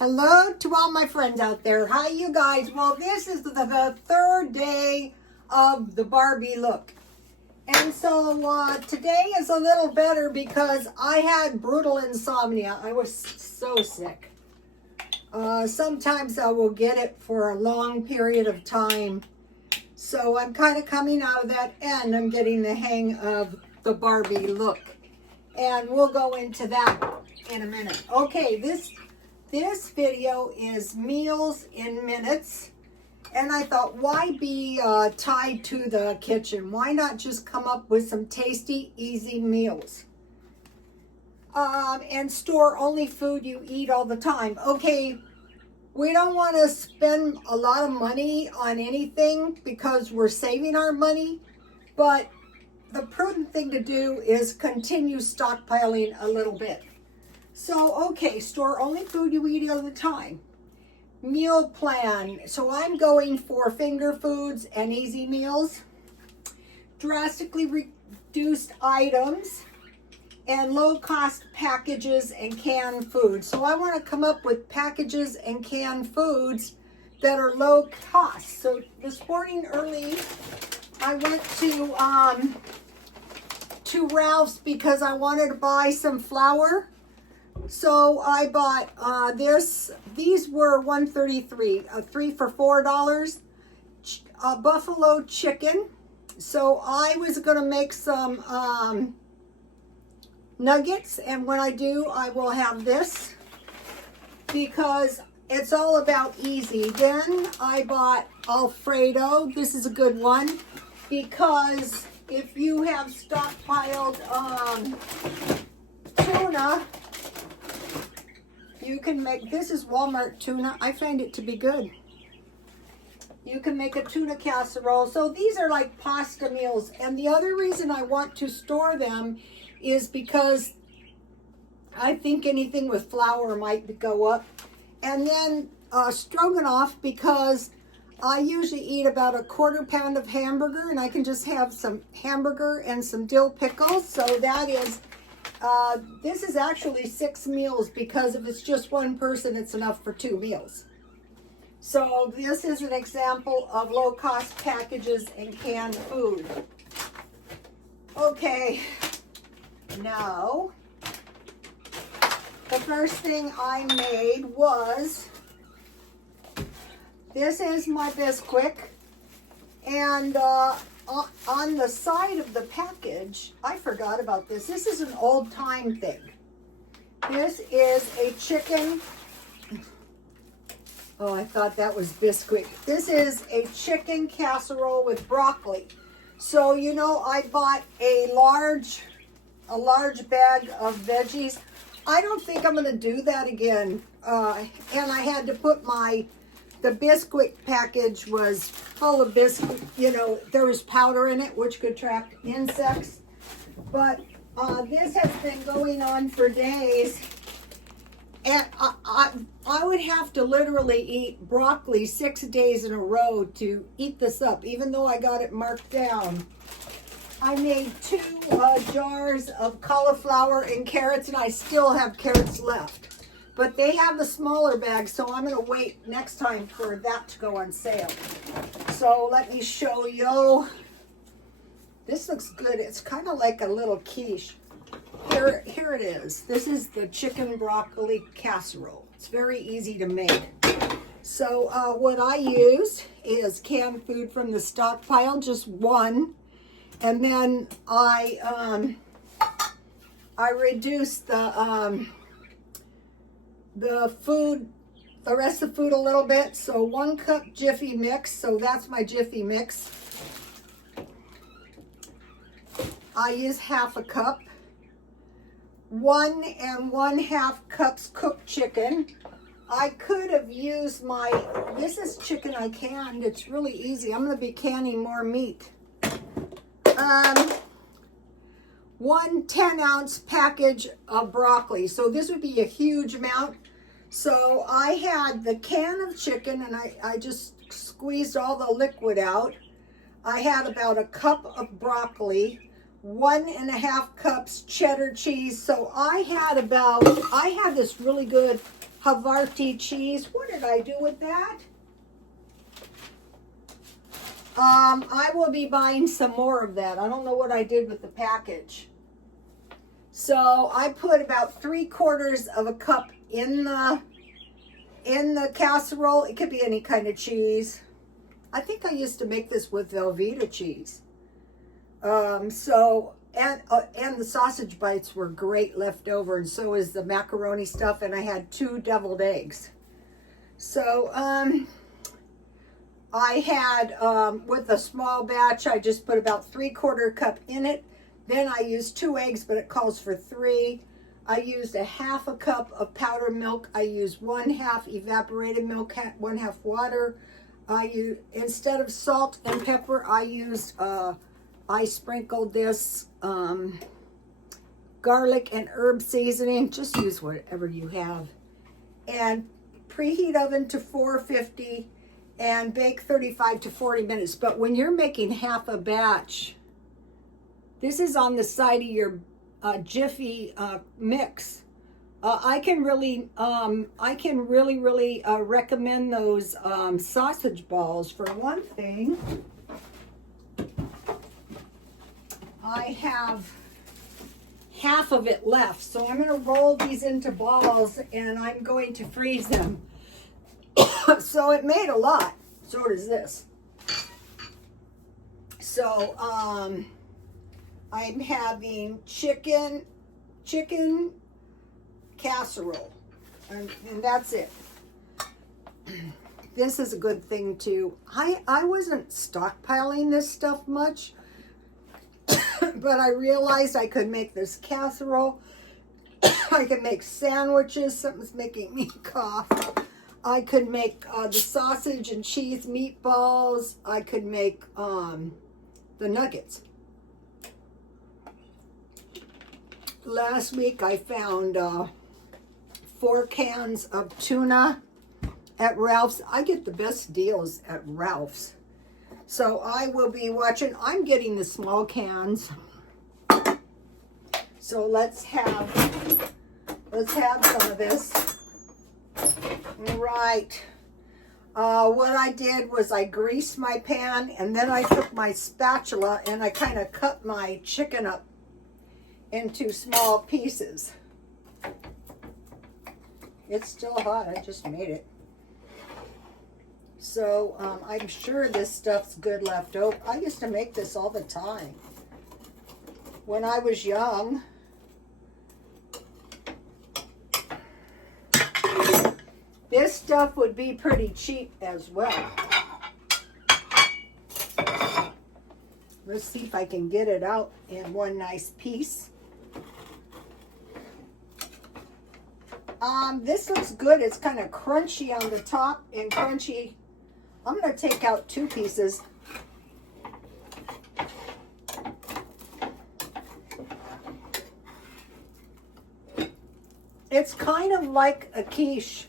Hello to all my friends out there. Hi, you guys. Well, this is the third day of the Barbie look. And so today is a little better because I had brutal insomnia. I was so sick. Sometimes I will get it for a long period of time. So I'm kind of coming out of that and I'm getting the hang of the Barbie look. And we'll go into that in a minute. Okay, this video is meals in minutes. And I thought, why be tied to the kitchen? Why not just come up with some tasty, easy meals? And store only food you eat all the time. Okay, we don't want to spend a lot of money on anything because we're saving our money. But the prudent thing to do is continue stockpiling a little bit. So, okay, store only food you eat all the time. Meal plan. So I'm going for finger foods and easy meals. Drastically reduced items. And low-cost packages and canned foods. So I want to come up with packages and canned foods that are low cost. So this morning early, I went to Ralph's because I wanted to buy some flour. So I bought these were $1.33, 3 for $4, buffalo chicken. So I was going to make some nuggets, and when I do, I will have this because it's all about easy. Then I bought Alfredo. This is a good one because if you have stockpiled tuna, you can make, this is Walmart tuna. I find it to be good. You can make a tuna casserole. So these are like pasta meals. And the other reason I want to store them is because I think anything with flour might go up. And then stroganoff, because I usually eat about a quarter pound of hamburger and I can just have some hamburger and some dill pickles. So that is, this is actually 6 meals because if it's just one person, it's enough for 2 meals. So this is an example of low-cost packages and canned food. Okay, now the first thing I made was, this is my Bisquick, and on the side of the package, I forgot about this. This is an old time thing. This is a chicken. Oh, I thought that was Bisquick. This is a chicken casserole with broccoli. So, you know, I bought a large bag of veggies. I don't think I'm going to do that again. And I had to put the Bisquick package was full of biscuit. You know, there was powder in it, which could attract insects. But this has been going on for days. And I would have to literally eat broccoli 6 days in a row to eat this up, even though I got it marked down. I made 2 jars of cauliflower and carrots, and I still have carrots left. But they have the smaller bag, so I'm going to wait next time for that to go on sale. So let me show you. This looks good. It's kind of like a little quiche. Here it is. This is the chicken broccoli casserole. It's very easy to make. So what I used is canned food from the stockpile, just 1. And then I reduced the rest of the food a little bit. So 1 cup Jiffy mix. So that's my Jiffy mix. I use half a cup. 1 1/2 cups cooked chicken. I could have used this is chicken I canned. It's really easy. I'm going to be canning more meat. 1 10-ounce package of broccoli. So this would be a huge amount. So I had the can of chicken and I just squeezed all the liquid out. I had about a cup of broccoli, 1 1/2 cups cheddar cheese. So I had this really good Havarti cheese. What did I do with that? I will be buying some more of that. I don't know what I did with the package. So I put about 3/4 of a cup in the casserole. It could be any kind of cheese. I think I used to make this with Velveeta cheese. And the sausage bites were great left over, and so is the macaroni stuff, and I had 2 deviled eggs. So I had, with a small batch, I just put about 3/4 cup in it. Then I used 2 eggs, but it calls for 3. I used a 1/2 cup of powdered milk. I used 1/2 evaporated milk, 1/2 water. Instead of salt and pepper, I sprinkled this garlic and herb seasoning. Just use whatever you have. And preheat oven to 450 and bake 35 to 40 minutes. But when you're making half a batch, this is on the side of your Jiffy mix. I can really recommend those sausage balls. For one thing, I have half of it left, so I'm going to roll these into balls and I'm going to freeze them. So it made a lot. So does this. So I'm having chicken casserole, and that's it. This is a good thing too. I wasn't stockpiling this stuff much, but I realized I could make this casserole. I could make sandwiches. Something's making me cough. I could make the sausage and cheese meatballs. I could make the nuggets. Last week I found 4 cans of tuna at Ralph's. I get the best deals at Ralph's. So I will be watching. I'm getting the small cans. So let's have some of this. All right. What I did was I greased my pan, and then I took my spatula and I kind of cut my chicken up into small pieces. It's still hot. I just made it. So I'm sure this stuff's good left over. I used to make this all the time when I was young. This stuff would be pretty cheap as well. Let's see if I can get it out in one nice piece. This looks good. It's kind of crunchy on the top and crunchy. I'm going to take out 2 pieces. It's kind of like a quiche.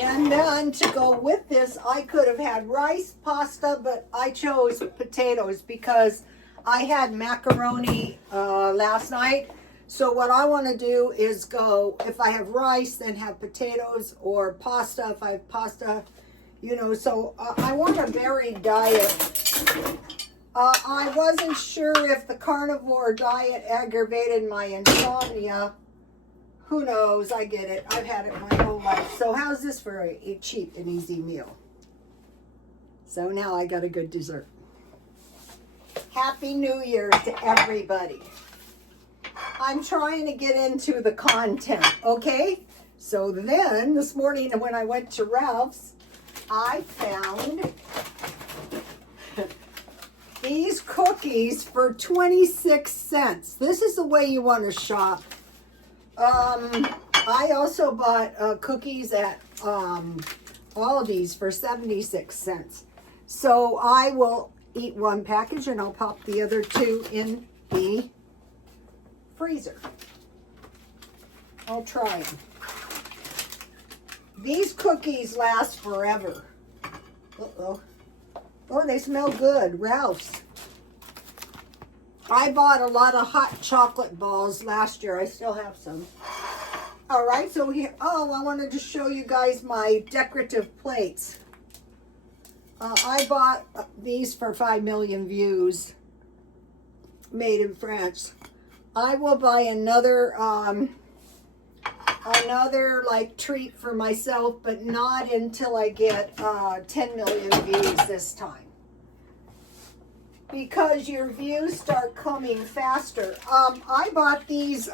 And then to go with this, I could have had rice, pasta, but I chose potatoes because I had macaroni last night. So what I want to do is go, if I have rice, then have potatoes, or pasta if I have pasta, you know. So I want a varied diet. I wasn't sure if the carnivore diet aggravated my insomnia. Who knows? I get it. I've had it my whole life. So how's this for a cheap and easy meal? So now I got a good dessert. Happy New Year to everybody. I'm trying to get into the content, okay? So then, this morning when I went to Ralph's, I found these cookies for 26 cents. This is the way you want to shop. I also bought cookies at Aldi's for 76 cents. So I will eat 1 package and I'll pop the other 2 in the freezer. I'll try them. These cookies last forever. Uh-oh. Oh, they smell good. Ralph's. I bought a lot of hot chocolate balls last year. I still have some. All right, so here, oh, I wanted to show you guys my decorative plates. I bought these for 5 million views, made in France. I will buy another like treat for myself, but not until I get 10 million views this time. Because your views start coming faster. I bought these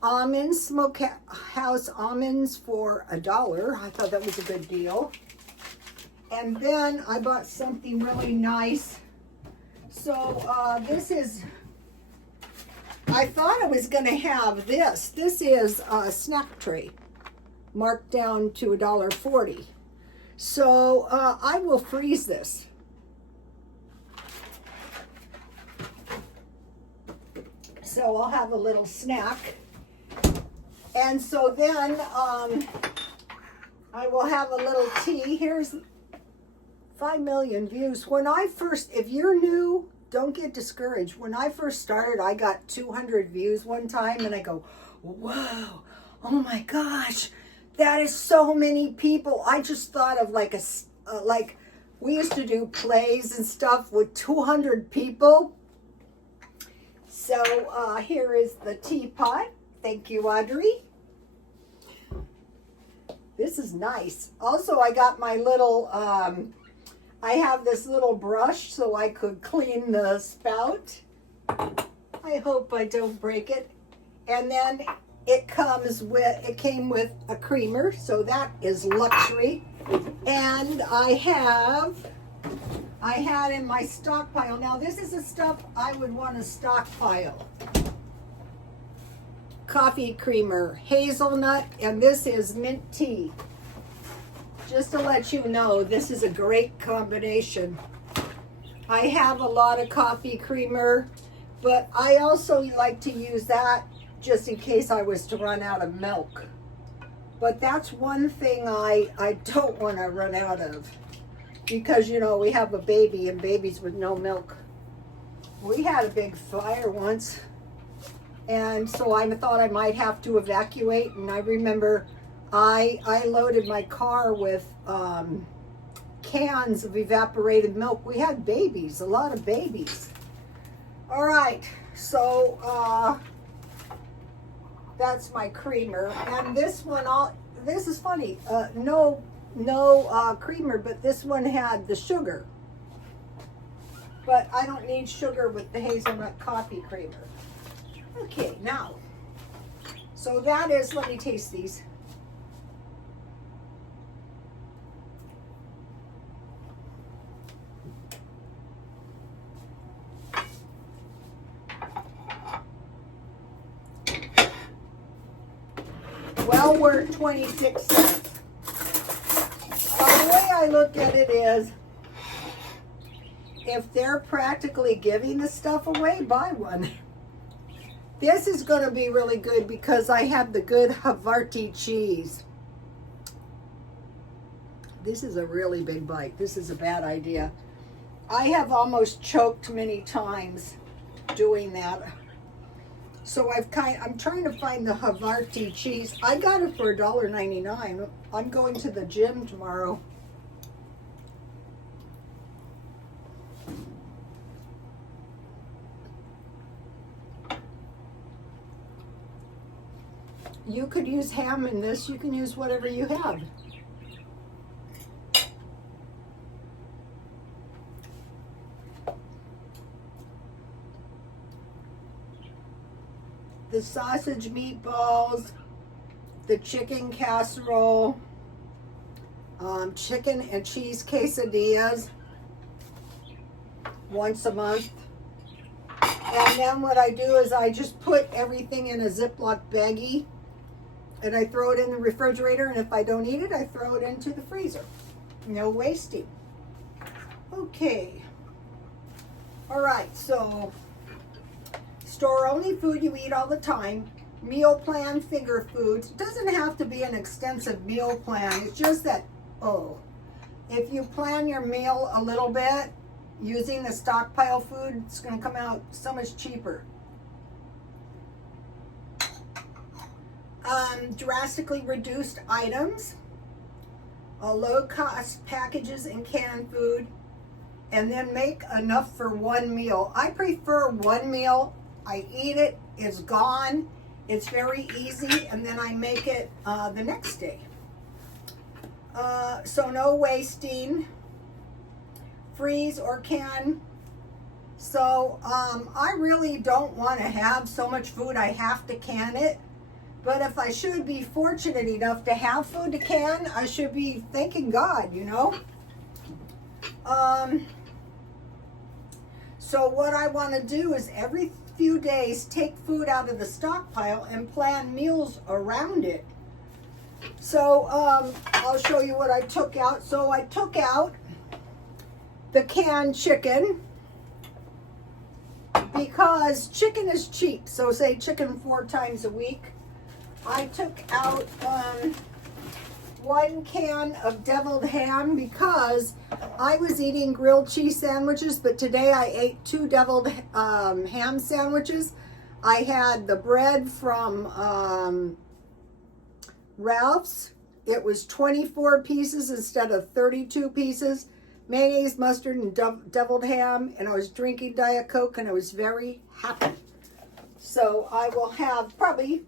almonds, smokehouse almonds for $1. I thought that was a good deal. And then I bought something really nice. So this is, I thought I was going to have this. This is a snack tray, marked down to $1.40. So I will freeze this. So I'll have a little snack. And so then I will have a little tea. Here's 5 million views. When I first, if you're new, don't get discouraged. When I first started, I got 200 views one time, and I go, whoa, oh my gosh, that is so many people. I just thought of like like we used to do plays and stuff with 200 people. So here is the teapot. Thank you, Audrey. This is nice. Also, I got my little, I have this little brush so I could clean the spout. I hope I don't break it. And then it came with a creamer, so that is luxury. And I had in my stockpile. Now this is the stuff I would want to stockpile. Coffee creamer, hazelnut, and this is mint tea. Just to let you know, this is a great combination. I have a lot of coffee creamer, but I also like to use that just in case I was to run out of milk. But that's one thing I don't want to run out of. Because, you know, we have a baby and babies with no milk. We had a big fire once. And so I thought I might have to evacuate. And I remember I loaded my car with cans of evaporated milk. We had babies, a lot of babies. All right, so that's my creamer. And this one, this is funny, no creamer, but this one had the sugar. But I don't need sugar with the hazelnut coffee creamer. Okay, now, so that is, let me taste these. Well worth 26 cents. Well, the way I look at it is, if they're practically giving the stuff away, buy one. This is going to be really good because I have the good Havarti cheese. This is a really big bite. This is a bad idea. I have almost choked many times doing that. So I'm trying to find the Havarti cheese. I got it for $1.99. I'm going to the gym tomorrow. You could use ham in this. You can use whatever you have. The sausage meatballs, the chicken casserole, chicken and cheese quesadillas once a month. And then what I do is I just put everything in a Ziploc baggie and I throw it in the refrigerator, and if I don't eat it, I throw it into the freezer. No wasting. Okay. All right, so store only food you eat all the time. Meal plan finger foods. It doesn't have to be an extensive meal plan. It's just that, If you plan your meal a little bit, using the stockpile food, it's going to come out so much cheaper. Drastically reduced items, low-cost packages and canned food, and then make enough for one meal. I prefer one meal. I eat it, it's gone, it's very easy, and then I make it the next day. So no wasting, freeze or can. So I really don't want to have so much food I have to can it. But if I should be fortunate enough to have food to can, I should be thanking God, you know. So what I want to do is every few days take food out of the stockpile and plan meals around it. So I'll show you what I took out. So I took out the canned chicken because chicken is cheap. So say chicken 4 times a week. I took out 1 can of deviled ham because I was eating grilled cheese sandwiches, but today I ate 2 deviled ham sandwiches. I had the bread from Ralph's. It was 24 pieces instead of 32 pieces. Mayonnaise, mustard, and deviled ham, and I was drinking Diet Coke, and I was very happy. So I will have probably...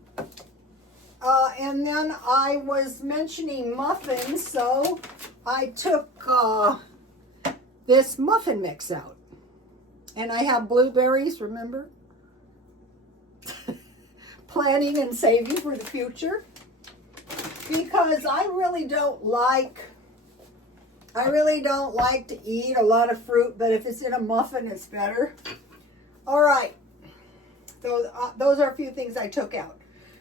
and then I was mentioning muffins, so I took this muffin mix out. And I have blueberries, remember? Planning and saving for the future. Because I really don't like to eat a lot of fruit, but if it's in a muffin, it's better. All right. So those are a few things I took out.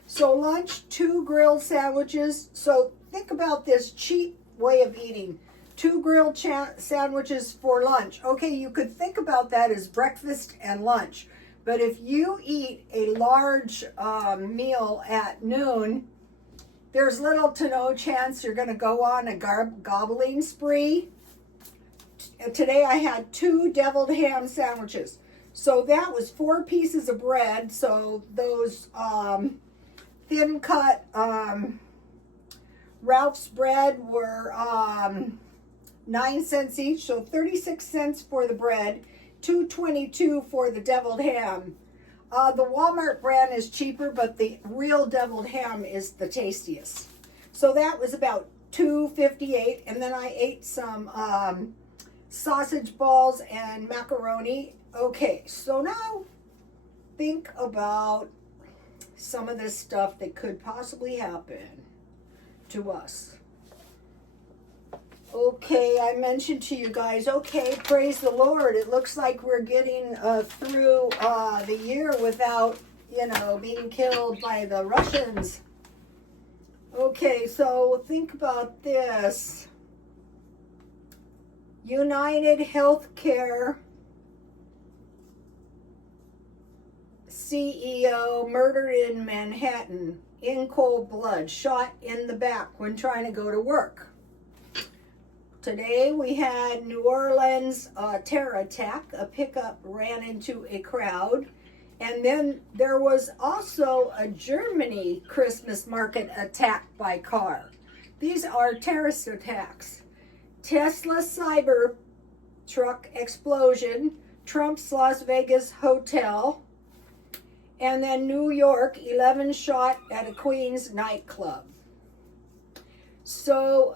So lunch, 2 grilled sandwiches. So think about this cheap way of eating. 2 grilled sandwiches for lunch. Okay, you could think about that as breakfast and lunch. But if you eat a large meal at noon, there's little to no chance you're going to go on a gobbling spree. Today I had 2 deviled ham sandwiches. So that was 4 pieces of bread. So those... thin cut Ralph's bread were 9 cents each, so 36 cents for the bread, $2.22 for the deviled ham. The Walmart brand is cheaper, but the real deviled ham is the tastiest. So that was about $2.58, and then I ate some sausage balls and macaroni. Okay, so now think about some of this stuff that could possibly happen to us. Okay, I mentioned to you guys, okay, praise the Lord. It looks like we're getting through the year without, being killed by the Russians. Okay, so think about this. United Healthcare CEO murdered in Manhattan in cold blood, shot in the back when trying to go to work. Today we had New Orleans terror attack. A pickup ran into a crowd. And then there was also a Germany Christmas market attack by car. These are terrorist attacks. Tesla cyber truck explosion, Trump's Las Vegas hotel, and then New York, 11 shot at a Queens nightclub. So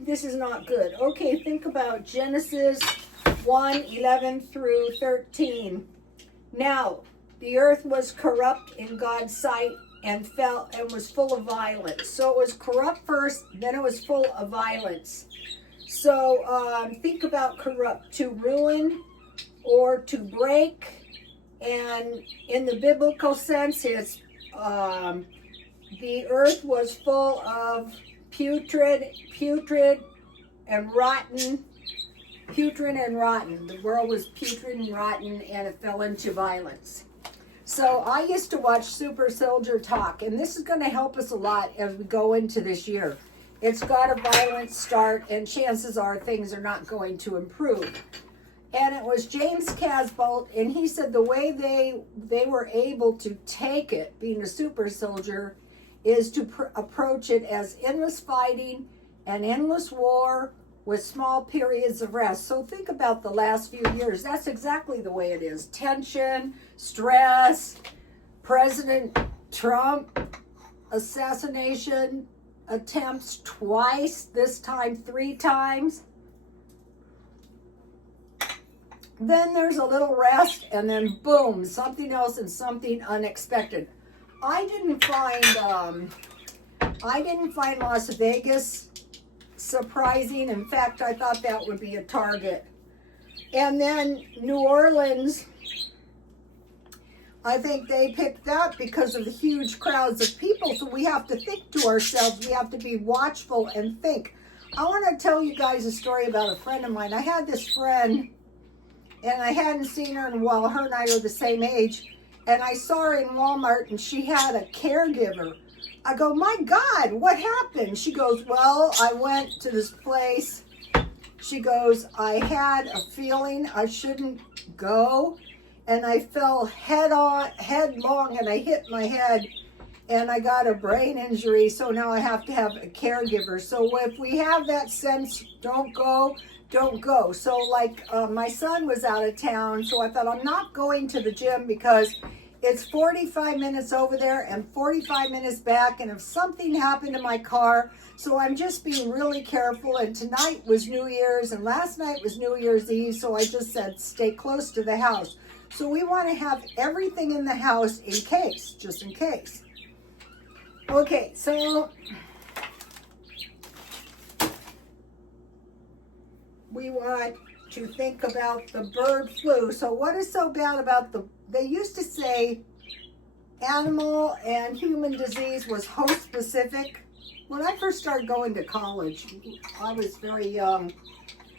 this is not good. Okay, think about Genesis 1:11 through 13. Now, the earth was corrupt in God's sight and fell and was full of violence. So it was corrupt first, then it was full of violence. So think about corrupt, to ruin or to break. And in the biblical sense, it's the earth was full of putrid and rotten. Putrid and rotten. The world was putrid and rotten, and it fell into violence. So I used to watch Super Soldier Talk, and this is going to help us a lot as we go into this year. it's got a violent start, and chances are things are not going to improve. And it was James Casbolt, and he said the way they were able to take it, being a super soldier, is to approach it as endless fighting and endless war with small periods of rest. So think about the last few years. That's exactly the way it is. Tension, stress, President Trump, assassination attempts twice, this time 3 times. Then there's a little rest, and then boom, something else and something unexpected. I didn't find Las Vegas surprising. In fact, I thought that would be a target. And then New Orleans, I think they picked that because of the huge crowds of people. So we have to think to ourselves, we have to be watchful and think. I want to tell you guys a story about a friend of mine. I had this friend, and I hadn't seen her in a while. Her and I are the same age. And I saw her in Walmart, and she had a caregiver. I go, my God, what happened? She goes, well, I went to this place. She goes, I had a feeling I shouldn't go, and I fell headlong, and I hit my head, and I got a brain injury, so now I have to have a caregiver. So if we have that sense, don't go. So like my son was out of town, so I thought I'm not going to the gym because it's 45 minutes over there and 45 minutes back, and if something happened to my car, so I'm just being really careful. And tonight was New Year's, and last night was New Year's Eve, so I just said stay close to the house. So we want to have everything in the house in case, just in case. Okay, so we want to think about the bird flu. So what is so bad about they used to say animal and human disease was host specific. When I first started going to college, I was very young.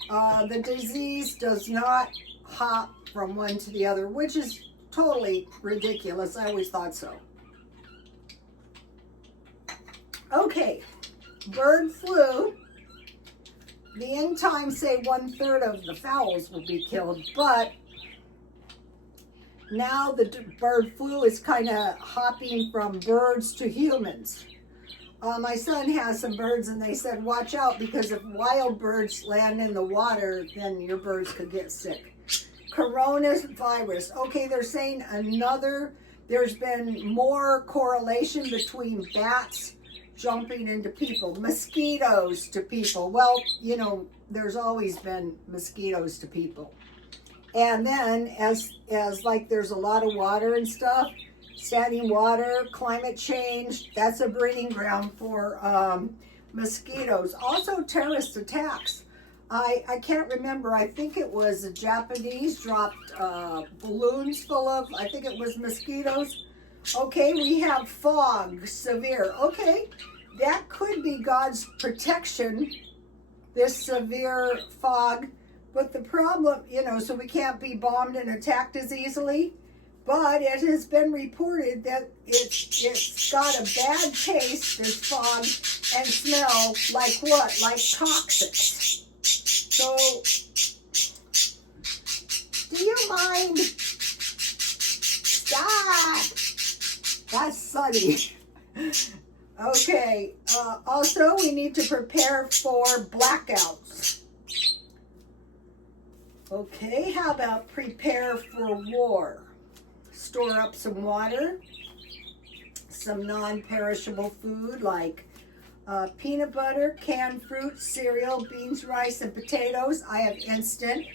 The disease does not hop from one to the other, which is totally ridiculous. I always thought so. Okay, bird flu. The end times say 1/3 of the fowls will be killed, but now the bird flu is kind of hopping from birds to humans. My son has some birds, and they said, watch out, because if wild birds land in the water, then your birds could get sick. Coronavirus. Okay, they're saying there's been more correlation between bats jumping into people, mosquitoes to people. Well, you know, there's always been mosquitoes to people. And then as like there's a lot of water and stuff, standing water, climate change, that's a breeding ground for mosquitoes. Also terrorist attacks. I can't remember, I think it was the Japanese dropped balloons full of, I think it was mosquitoes. Okay, we have fog, severe. Okay, that could be God's protection, this severe fog. But the problem, you know, so we can't be bombed and attacked as easily. But it has been reported that it's got a bad taste, this fog, and smell like what? Like toxics. So, do you mind? Stop! That's sunny. Okay, also we need to prepare for blackouts. Okay, how about prepare for war? Store up some water, some non-perishable food like peanut butter, canned fruit, cereal, beans, rice, and potatoes. I have instant.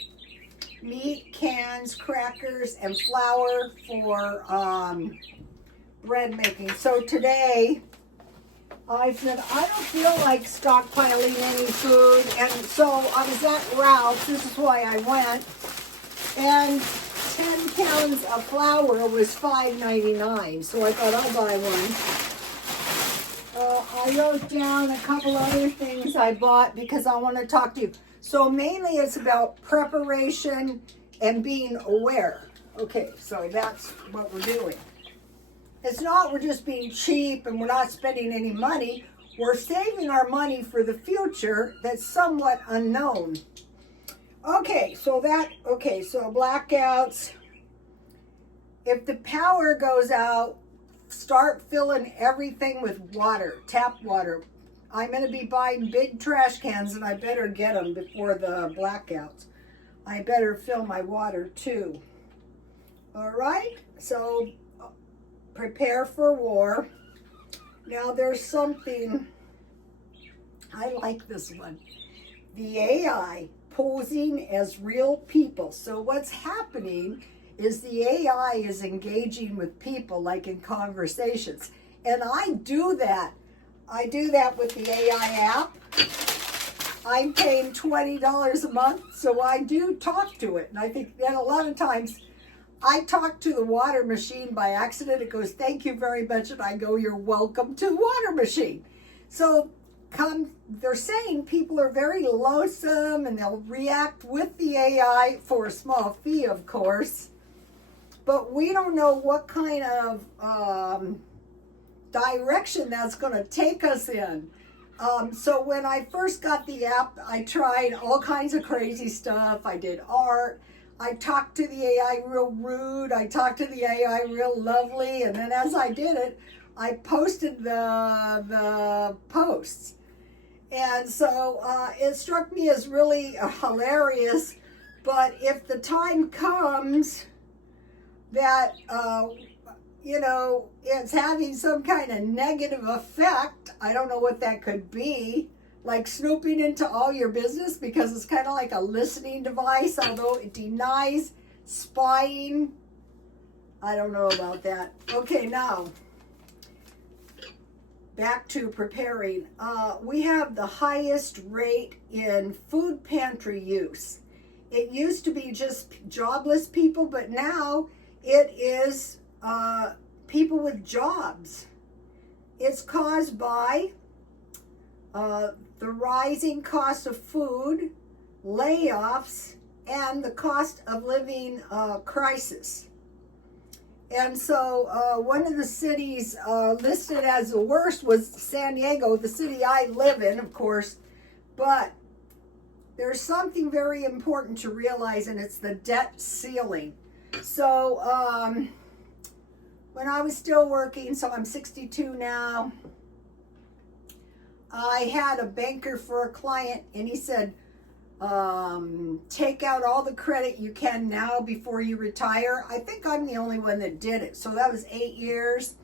Meat, cans, crackers, and flour for bread making. So today, I said, I don't feel like stockpiling any food. And so I was at Ralph's. This is why I went. And 10 pounds of flour was $5.99. So I thought I'll buy one. I wrote down a couple other things I bought because I want to talk to you. So mainly it's about preparation and being aware. Okay, so that's what we're doing. It's not we're just being cheap and we're not spending any money. we're saving our money for the future that's somewhat unknown. Okay, so blackouts. If the power goes out, start filling everything with water, tap water. I'm going to be buying big trash cans, and I better get them before the blackouts. I better fill my water too. All right, so prepare for war. Now there's something, I like this one. The AI posing as real people. So what's happening is the AI is engaging with people like in conversations. And I do that. I do that with the AI app. I'm paying $20 a month, so I do talk to it. And I think that a lot of times I talk to the water machine by accident. It goes, thank you very much. And I go, you're welcome to the water machine. So they're saying people are very loathsome and they'll react with the AI for a small fee, of course. But we don't know what kind of direction that's going to take us in. So when I first got the app, I tried all kinds of crazy stuff. I did art. I talked to the AI real rude. I talked to the AI real lovely. And then as I did it, I posted the posts. And so it struck me as really hilarious. But if the time comes that, it's having some kind of negative effect, I don't know what that could be, like snooping into all your business, because it's kind of like a listening device, although it denies spying. I don't know about that. Okay, now back to preparing. We have the highest rate in food pantry use. It used to be just jobless people, but now it is people with jobs. It's caused by the rising cost of food, layoffs, and the cost of living crisis. And so one of the cities listed as the worst was San Diego, the city I live in, of course. But there's something very important to realize, and it's the debt ceiling. So when I was still working, so I'm 62 now, I had a banker for a client, and he said, take out all the credit you can now before you retire. I think I'm the only one that did it. So that was 8 years.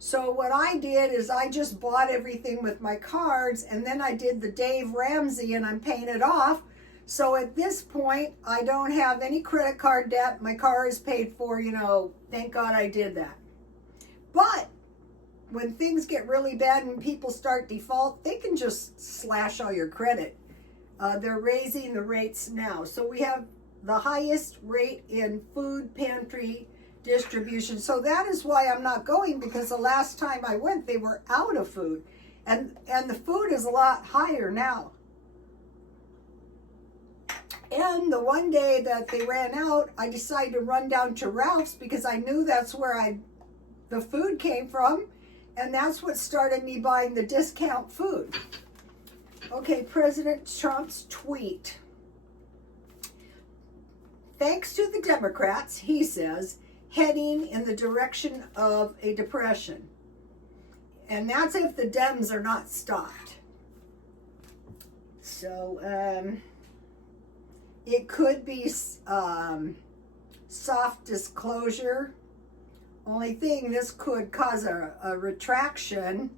So what I did is I just bought everything with my cards, and then I did the Dave Ramsey, and I'm paying it off. So at this point, I don't have any credit card debt. My car is paid for, thank God I did that. But when things get really bad and people start default, they can just slash all your credit. They're raising the rates now. So we have the highest rate in food pantry distribution. So that is why I'm not going, because the last time I went, they were out of food. And the food is a lot higher now. And the one day that they ran out, I decided to run down to Ralph's because I knew that's where the food came from. And that's what started me buying the discount food. Okay, President Trump's tweet. Thanks to the Democrats, he says, heading in the direction of a depression. And that's if the Dems are not stopped. So, it could be soft disclosure. Only thing, this could cause a retraction.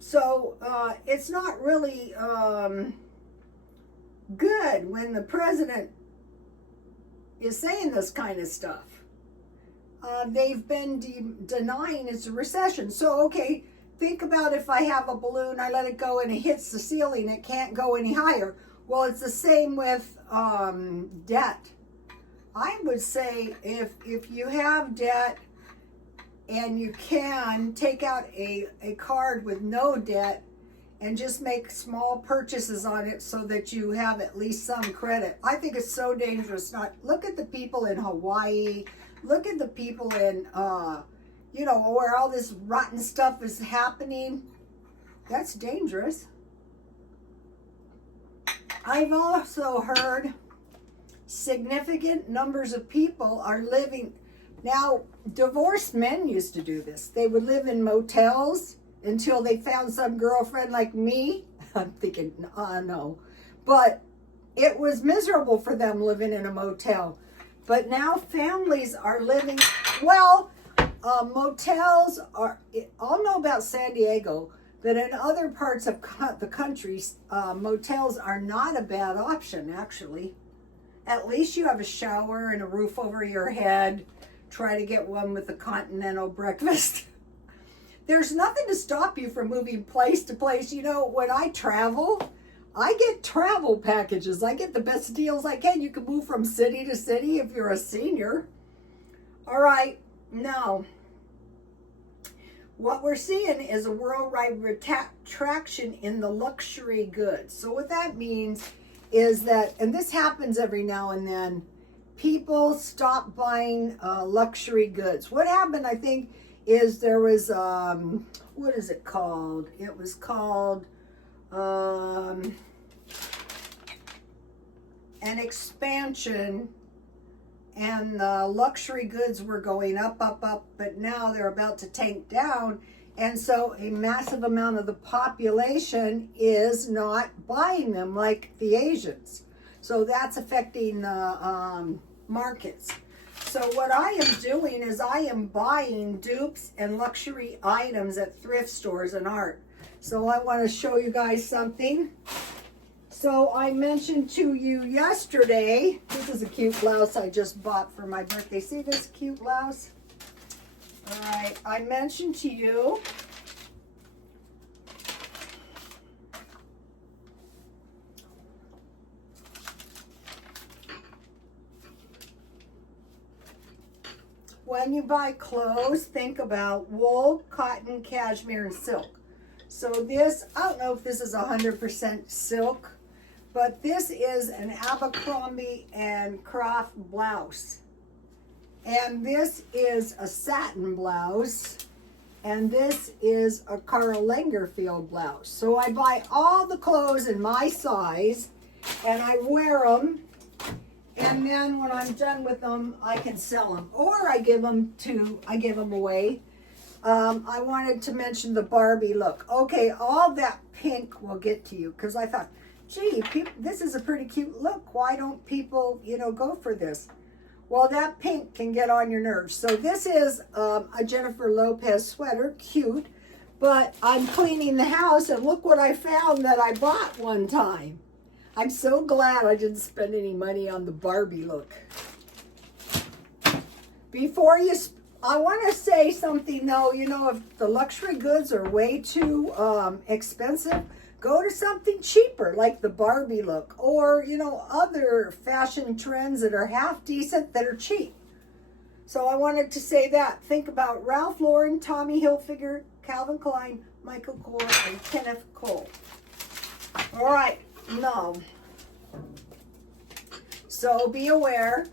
So it's not really good when the president is saying this kind of stuff. They've been denying it's a recession. So, okay, think about if I have a balloon, I let it go and it hits the ceiling, it can't go any higher. Well, it's the same with debt. I would say if you have debt and you can take out a card with no debt and just make small purchases on it so that you have at least some credit. I think it's so dangerous. Look at the people in Hawaii. Look at the people in, where all this rotten stuff is happening. That's dangerous. I've also heard significant numbers of people are living. Now, divorced men used to do this. They would live in motels until they found some girlfriend like me. I'm thinking, no. But it was miserable for them living in a motel. But now families are living, well, motels are, I'll know about San Diego, but in other parts of the country, motels are not a bad option, actually. At least you have a shower and a roof over your head. Try to get one with a continental breakfast. There's nothing to stop you from moving place to place. You know, when I travel, I get travel packages. I get the best deals I can. You can move from city to city if you're a senior. All right, now, what we're seeing is a worldwide retraction in the luxury goods. So what that means is that, and this happens every now and then, people stop buying luxury goods. What happened, I think, is there was, what is it called? It was called an expansion, and the luxury goods were going up, but now they're about to tank down. And so a massive amount of the population is not buying them, like the Asians. So that's affecting the markets. So what I am doing is I am buying dupes and luxury items at thrift stores and art. So I want to show you guys something. So I mentioned to you yesterday, this is a cute blouse I just bought for my birthday. See this cute blouse? All right, I mentioned to you when you buy clothes, think about wool, cotton, cashmere, and silk. So this, I don't know if this is 100% silk, but this is an Abercrombie and Croft blouse. And this is a satin blouse. And this is a Karl Lagerfeld blouse. So I buy all the clothes in my size and I wear them. And then when I'm done with them, I can sell them. Or I give them away. I wanted to mention the Barbie look. Okay, all that pink will get to you. Because I thought, gee, this is a pretty cute look. Why don't people, go for this? Well, that pink can get on your nerves. So this is a Jennifer Lopez sweater, cute. But I'm cleaning the house and look what I found that I bought one time. I'm so glad I didn't spend any money on the Barbie look. I want to say something though, if the luxury goods are way too expensive, go to something cheaper like the Barbie look or, other fashion trends that are half decent that are cheap. So I wanted to say that. Think about Ralph Lauren, Tommy Hilfiger, Calvin Klein, Michael Kors, and Kenneth Cole. All right, no. So be aware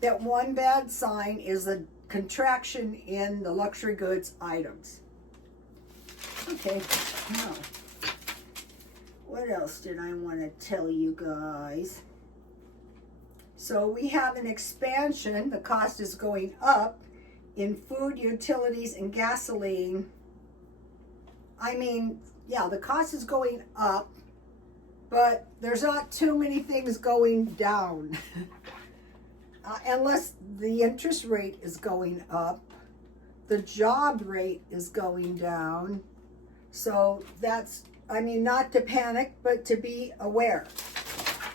that one bad sign is a contraction in the luxury goods items. Okay, now. What else did I want to tell you guys? So we have an expansion. The cost is going up in food, utilities, and gasoline. I mean, yeah, the cost is going up, but there's not too many things going down. Unless the interest rate is going up, the job rate is going down. So that's, not to panic, but to be aware.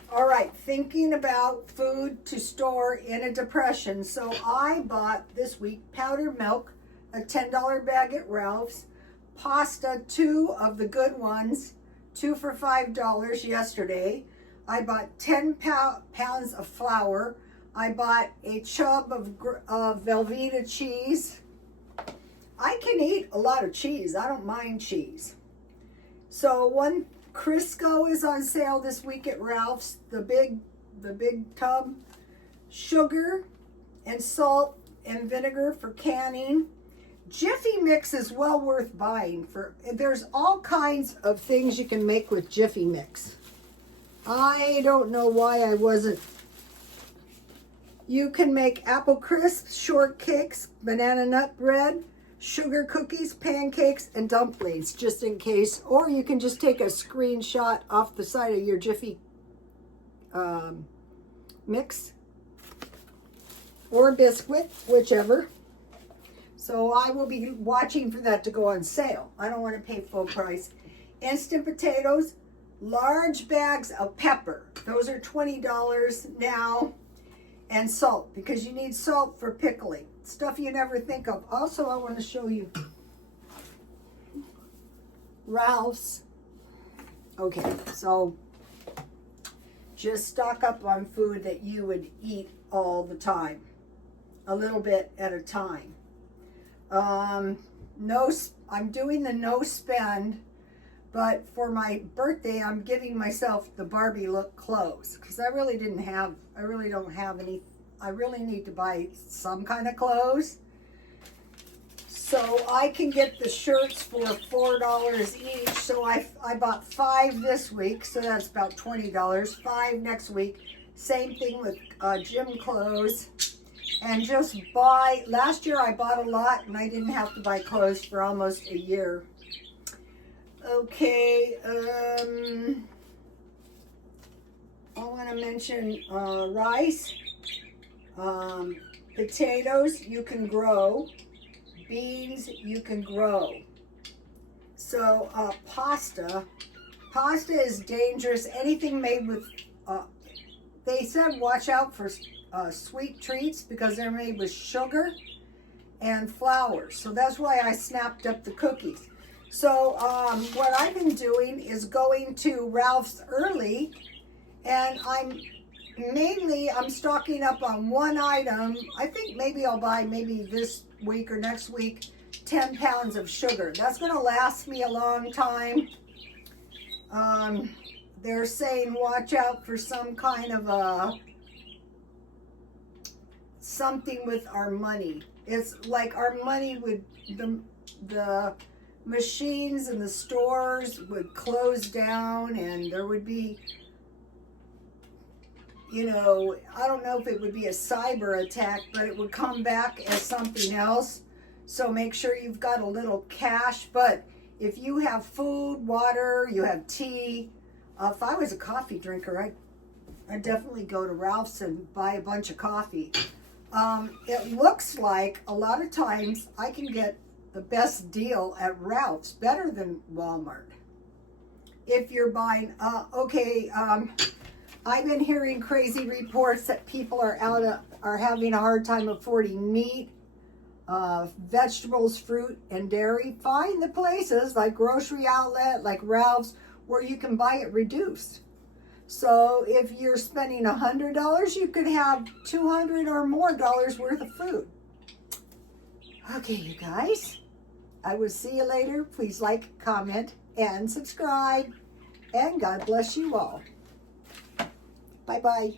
All right, thinking about food to store in a depression. So I bought this week powdered milk, a $10 bag at Ralph's, pasta, 2 of the good ones, 2 for $5 yesterday. I bought 10 pounds of flour. I bought a tub of Velveeta cheese. I can eat a lot of cheese. I don't mind cheese. So one Crisco is on sale this week at Ralph's, the big tub. Sugar and salt and vinegar for canning. Jiffy Mix is well worth buying. There's all kinds of things you can make with Jiffy Mix. I don't know why I wasn't. You can make apple crisps, shortcakes, banana nut bread, sugar cookies, pancakes, and dumplings, just in case. Or you can just take a screenshot off the side of your Jiffy Mix or biscuit, whichever. So I will be watching for that to go on sale. I don't want to pay full price. Instant potatoes, large bags of pepper. Those are $20 now. And salt, because you need salt for pickling. Stuff you never think of. Also, I want to show you Ralph's. Okay, so just stock up on food that you would eat all the time. A little bit at a time. I'm doing the no spend, but for my birthday, I'm giving myself the Barbie look clothes because I really don't have any. I really need to buy some kind of clothes. So I can get the shirts for $4 each. So I bought 5 this week, so that's about $20. 5 next week. Same thing with gym clothes. And just buy, last year I bought a lot and I didn't have to buy clothes for almost a year. Okay, I want to mention rice, potatoes you can grow, beans you can grow. So pasta is dangerous. Anything made with, they said watch out for sweet treats because they're made with sugar and flour. So that's why I snapped up the cookies. So what I've been doing is going to Ralph's early, and I'm stocking up on one item. I think maybe I'll buy this week or next week 10 pounds of sugar. That's going to last me a long time. They're saying watch out for some kind of something with our money. It's like our money would, the machines and the stores would close down, and there would be, I don't know if it would be a cyber attack, but it would come back as something else. So make sure you've got a little cash. But if you have food, water, you have tea, if I was a coffee drinker, I'd definitely go to Ralph's and buy a bunch of coffee. It looks like a lot of times I can get the best deal at Ralph's, better than Walmart. If you're buying, I've been hearing crazy reports that people are having a hard time affording meat, vegetables, fruit, and dairy. Find the places like Grocery Outlet, like Ralph's, where you can buy it reduced. So if you're spending $100, you could have $200 or more worth of food. Okay, you guys, I will see you later. Please like, comment, and subscribe. And God bless you all. Bye-bye.